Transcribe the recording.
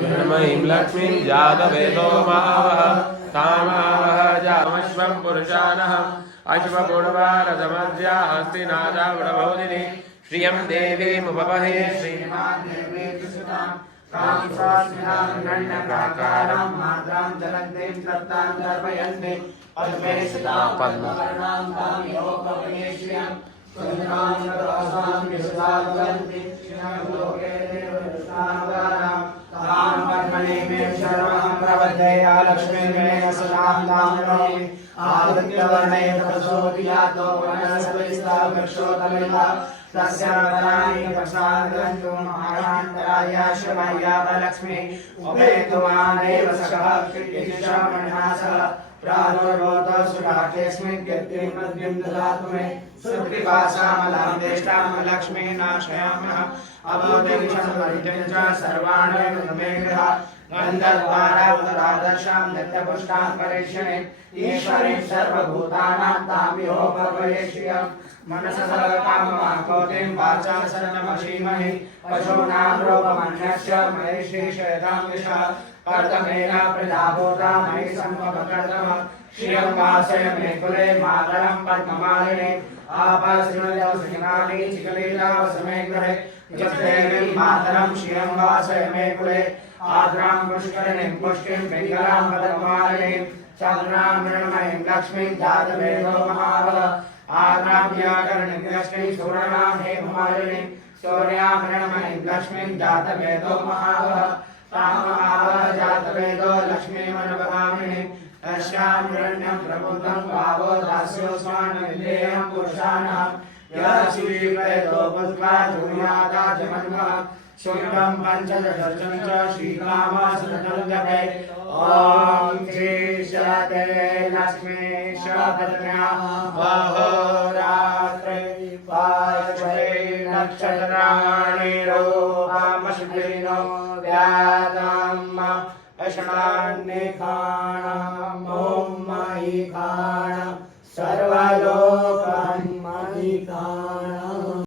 हिरण्मयीं लक्ष्मीं जातवेदो महावः तामावः जामश्वं पुरुषानः अश्वपूर्वारथमध्या हस्तिनादावृभोदिनी श्रियं देवीमुपमहे श्रीमादेवीसुतां कांसास्मिनान्यकाकारं मात्रां जलन्तीं तत्तां दर्पयन्ति पद्मे सुतां पद्मवर्णां तां योगपये श्रियं सुन्दरां नरवासां विसुधावन्ति श्रियं लोके देवतानां तां पद्मनीमें शर्वं प्रवद्ये लक्ष्मीर्मेण सुतां तां नमामि आदित्यवर्णे तपसोऽधियातो वनस्पतिस्था वृक्षोतमिता तस्यावराणि प्रसादन्तु महान्तराय श्रमय्यावलक्ष्मी उपेतुमानेव सखः यजुषामणिनासः प्रादुर्भूतो सुराकेऽस्मिन् कीर्तिं मद्यं ददातु मे सुकृपासामलां देष्टां लक्ष्मीं नाशयामः अभूतिं च समरितिं च सर्वाणि मे गृहा गन्धर्वारावतादर्शां नित्यपुष्टां करिष्ये ईश्वरीं सर्वभूतानां तां योगपये श्रियं मनसः काममाकोतिं वाचा सर्वमशीमहि पशूनां रोगमन्यस्य मयि श्रीशैतां विषः कर्तमेन प्रजाभूता मयि सम्भवकर्तम श्रियं वासय मे कुले मातरं पद्ममालिनी आपश्रिणयवसहिनानि चिकलीलावसमे गृहे जगदेवीं मातरं श्रियं वासय मे कुले आद्रां पुष्करिणीं पुष्टिं पिङ्गलां पद्ममालिनीं चन्द्रां मृण्मयीं लक्ष्मीं जातवेदो महाबलः आद्रां व्याकरणीं लक्ष्मीं सुवर्णां हेममालिनीं शौर्यां मृण्मयीं लक्ष्मीं जातवेदो महाबलः तामावः जातवेदो लक्ष्मीमनुपगामिनीं तस्यां हिरण्यं प्रबुद्धं भावो दास्योऽस्मान्विधेयं पुरुषाणां यः श्रीवेदो बुद्ध्वा जुयादाजमन्मः शुभं पञ्चदशर्चं च श्रीकामसततं जपे ॐ श्री शरते लक्ष्मी शपथ्या अहोरात्रे पार्श्वे नक्षत्राणि रूपमश्विनो व्यादम् अषडान्निखाणाम् ॐ मयि